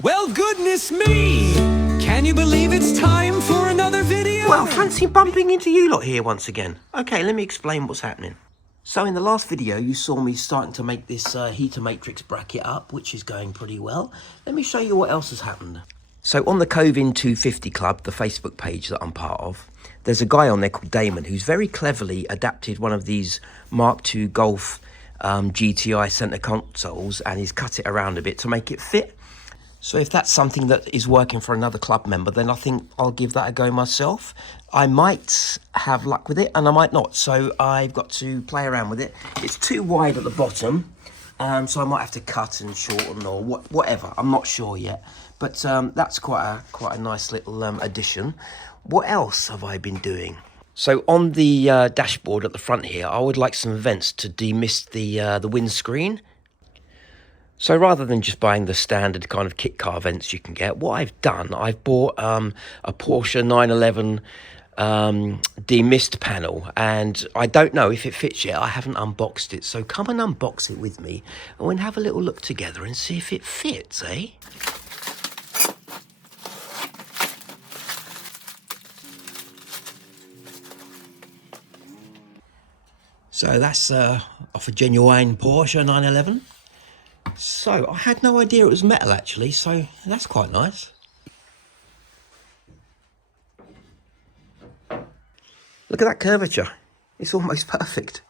Well, goodness me! Can you believe it's time for another video? Well, fancy bumping into you lot here once again. Okay, let me explain what's happening. So in the last video, you saw me starting to make this heater matrix bracket up, which is going pretty well. Let me show you what else has happened. So on the Covin 250 Club, the Facebook page that I'm part of, there's a guy on there called Damon who's very cleverly adapted one of these Mark II Golf GTI centre consoles, and he's cut it around a bit to make it fit. So if that's something that is working for another club member, then I think I'll give that a go myself. I might have luck with it and I might not. So I've got to play around with it. It's too wide at the bottom, so I might have to cut and shorten or whatever. I'm not sure yet. But that's quite a nice little addition. What else have I been doing? So on the dashboard at the front here, I would like some vents to demist the windscreen. So rather than just buying the standard kind of kit car vents you can get, what I've done, I've bought a Porsche 911 demist panel, and I don't know if it fits yet. I haven't unboxed it, so come and unbox it with me and we'll have a little look together and see if it fits, eh? So that's off a genuine Porsche 911. So, I had no idea it was metal actually, so that's quite nice. Look at that curvature. It's almost perfect.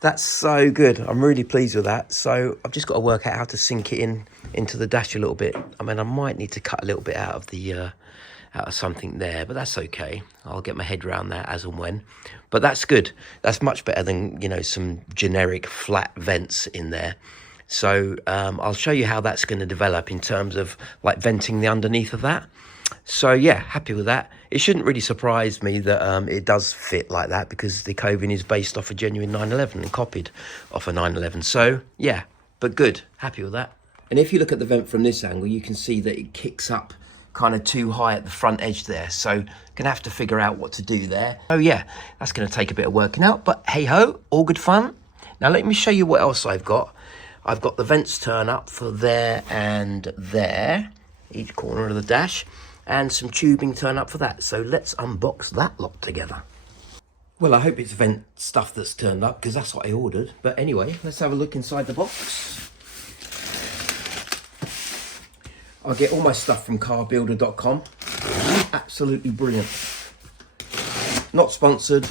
That's so good. I'm really pleased with that. So, I've just got to work out how to sink it into the dash a little bit. I mean, I might need to cut a little bit out of something there, but that's okay. I'll get my head around that as and when. But that's good. That's much better than, you know, some generic flat vents in there. So I'll show you how that's going to develop in terms of like venting the underneath of that. So yeah, happy with that. It shouldn't really surprise me that it does fit like that, because the Covin is based off a genuine 911 and copied off a 911. So yeah, but good, happy with that. And if you look at the vent from this angle, you can see that it kicks up kind of too high at the front edge there. So gonna have to figure out what to do there. Oh yeah, that's gonna take a bit of working out, but hey ho, all good fun. Now let me show you what else I've got. I've got the vents turn up for there and there, each corner of the dash, and some tubing turn up for that. So let's unbox that lot together. Well, I hope it's vent stuff that's turned up, because that's what I ordered. But anyway, let's have a look inside the box. I get all my stuff from carbuilder.com. Absolutely brilliant. Not sponsored,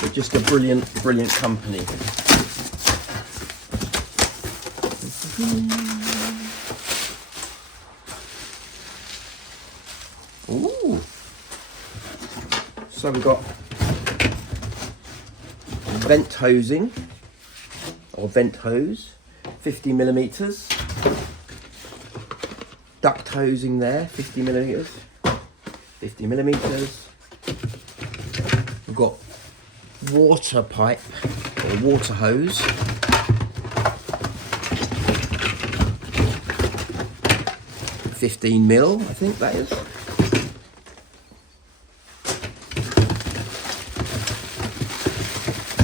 but just a brilliant, brilliant company. Ooh. So we've got vent hosing, or vent hose, 50 millimeters. Duct hosing there, 50 millimeters. 50 millimeters. We've got water pipe, or water hose. 15 mil, I think that is.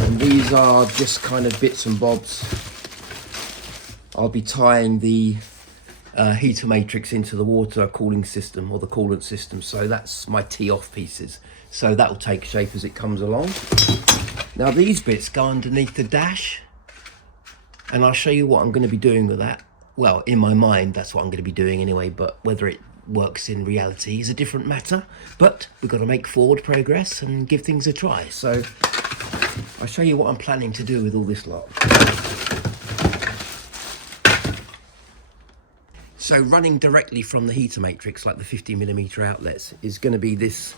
And these are just kind of bits and bobs. I'll be tying the heater matrix into the water cooling system, or the coolant system. So that's my tee-off pieces. So that'll take shape as it comes along. Now these bits go underneath the dash, and I'll show you what I'm going to be doing with that. Well, in my mind, that's what I'm going to be doing anyway, but whether it works in reality is a different matter. But we've got to make forward progress and give things a try. So I'll show you what I'm planning to do with all this lot. So running directly from the heater matrix, like the 50 millimeter outlets, is going to be this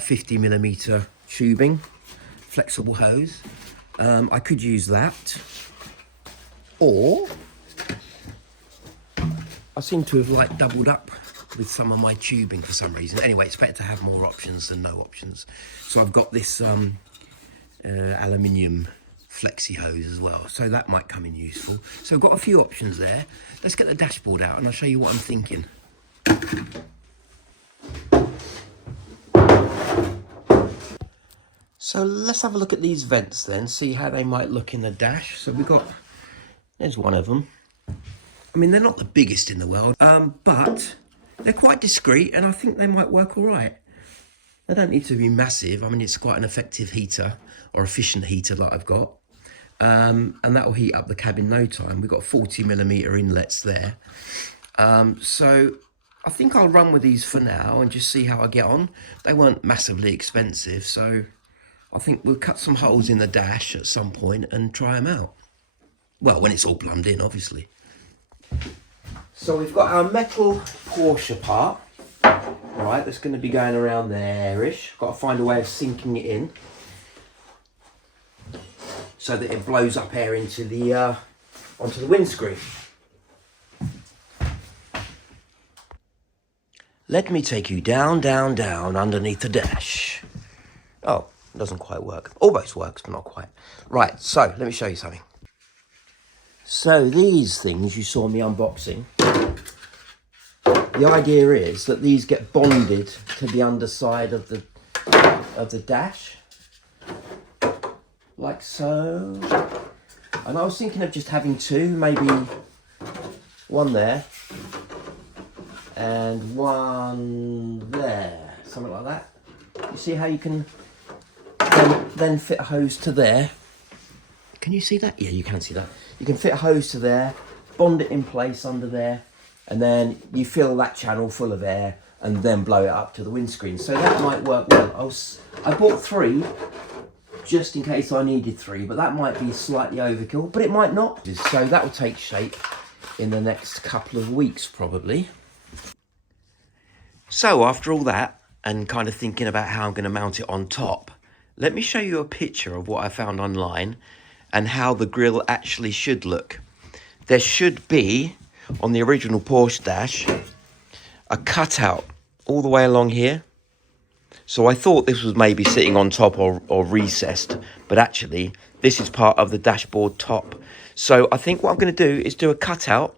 50 millimeter tubing, flexible hose. I could use that, or I seem to have like doubled up with some of my tubing for some reason. Anyway, it's better to have more options than no options. So I've got this aluminium flexi hose as well, so that might come in useful. So I've got a few options there. Let's get the dashboard out and I'll show you what I'm thinking. So let's have a look at these vents then, see how they might look in the dash. So we've got, there's one of them. I mean, they're not the biggest in the world, but they're quite discreet, and I think they might work all right. They don't need to be massive. I mean, it's quite an effective heater, or efficient heater that I've got. And that will heat up the cab in no time. We've got 40mm inlets there. So I think I'll run with these for now and just see how I get on. They weren't massively expensive, so I think we'll cut some holes in the dash at some point and try them out. Well, when it's all plumbed in, obviously. So we've got our metal Porsche part, right, that's going to be going around there-ish. Got to find a way of sinking it in so that it blows up air into the onto the windscreen. Let me take you down, down, down underneath the dash. Oh, it doesn't quite work. Almost works, but not quite. Right, so let me show you something. So these things you saw me unboxing, the idea is that these get bonded to the underside of the dash, like so. And I was thinking of just having two, maybe one there and one there, something like that. You see how you can then fit a hose to there? Can you see that? Yeah, you can see that. You can fit a hose to there, bond it in place under there, and then you fill that channel full of air and then blow it up to the windscreen. So that might work well. I bought three just in case I needed three, but that might be slightly overkill, but it might not. So that will take shape in the next couple of weeks probably. So after all that and kind of thinking about how I'm going to mount it on top, let me show you a picture of what I found online and how the grille actually should look. There should be, on the original Porsche dash, a cutout all the way along here. So I thought this was maybe sitting on top or recessed, but actually this is part of the dashboard top. So I think what I'm going to do is do a cutout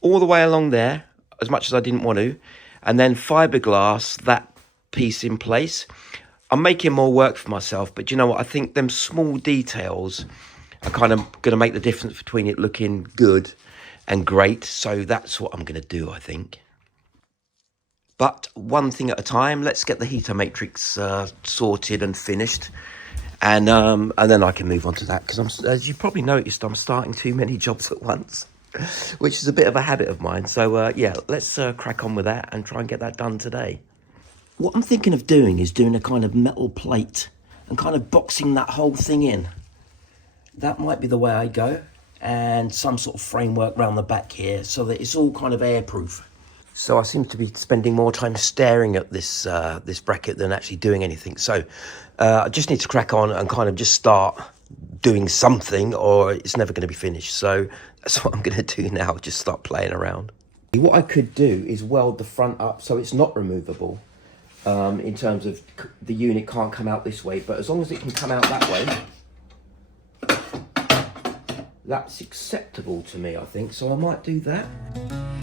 all the way along there, as much as I didn't want to, and then fiberglass that piece in place. I'm making more work for myself, but you know what? I think them small details are kind of going to make the difference between it looking good and great. So that's what I'm going to do, I think. But one thing at a time. Let's get the heater matrix sorted and finished, and then I can move on to that, because as you probably noticed, I'm starting too many jobs at once, which is a bit of a habit of mine. So yeah, let's crack on with that and try and get that done today. What I'm thinking of doing is doing a kind of metal plate and kind of boxing that whole thing in. That might be the way I go, and some sort of framework around the back here so that it's all kind of airproof. So I seem to be spending more time staring at this this bracket than actually doing anything. So I just need to crack on and kind of just start doing something, or it's never going to be finished. So that's what I'm going to do now, just start playing around. What I could do is weld the front up so it's not removable. In terms of the unit can't come out this way, but as long as it can come out that way, that's acceptable to me, I think. So I might do that.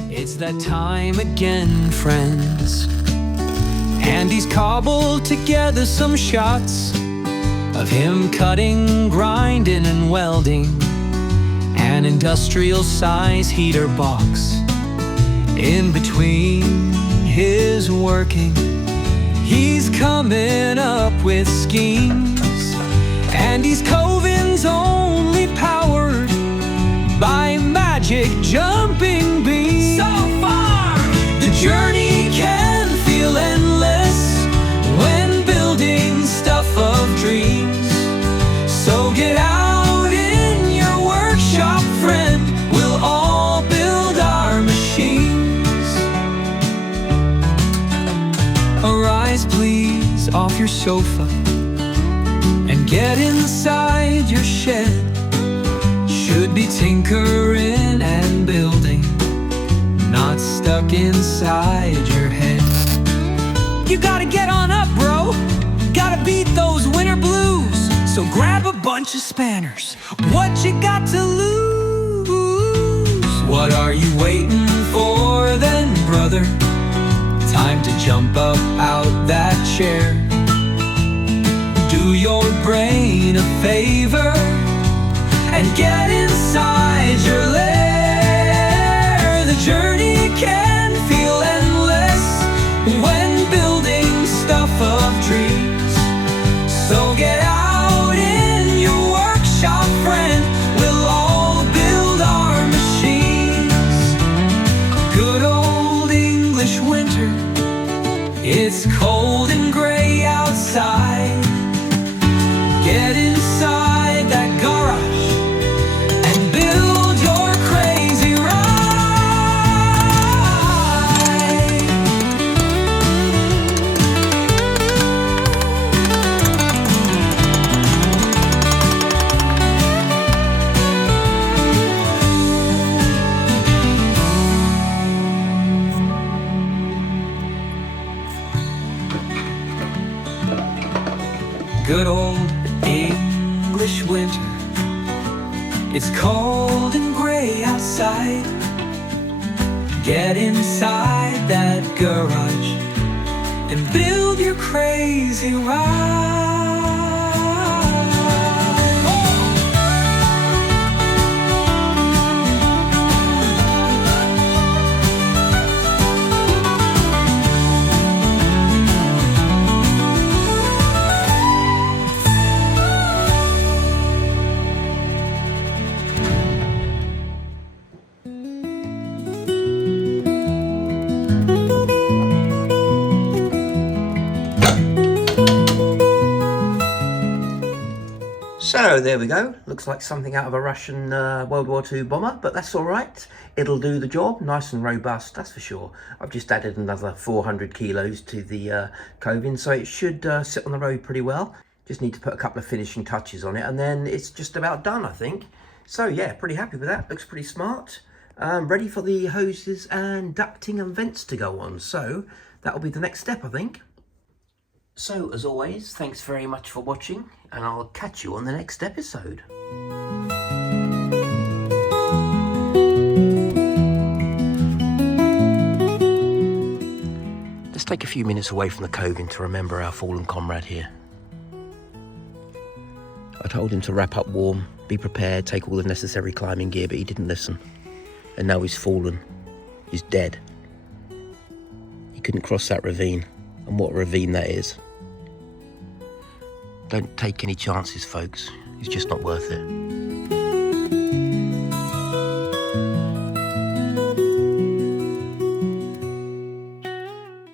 It's that time again, friends. Andy's cobbled together some shots of him cutting, grinding, and welding an industrial size heater box. In between his working, he's coming up with schemes, and he's Covin's only powered by magic jumping beams. So far, the journey can feel endless when building stuff of dreams. So get out in your workshop, friend, we'll all build our machines. Arise, please, off your sofa and get inside your shed. Should be tinkering and building, not stuck inside your head. You gotta get on up, bro. Gotta beat those winter blues. So grab a bunch of spanners. What you got to lose? What are you waiting for then, brother? Time to jump up out that chair. Do your brain a favor and get inside your lair. It's cold and gray outside. Get inside that garage and build your crazy ride. Good old English winter. It's cold and gray outside. Get inside that garage and build your crazy ride. So there we go. Looks like something out of a Russian World War II bomber, but that's all right. It'll do the job. Nice and robust, that's for sure. I've just added another 400 kilos to the Covin, so it should sit on the road pretty well. Just need to put a couple of finishing touches on it, and then it's just about done, I think. So yeah, pretty happy with that. Looks pretty smart. Ready for the hoses and ducting and vents to go on. So that'll be the next step, I think. So, as always, thanks very much for watching, and I'll catch you on the next episode. Let's take a few minutes away from the Covin to remember our fallen comrade here. I told him to wrap up warm, be prepared, take all the necessary climbing gear, but he didn't listen. And now he's fallen. He's dead. He couldn't cross that ravine, and what a ravine that is. Don't take any chances, folks. It's just not worth it.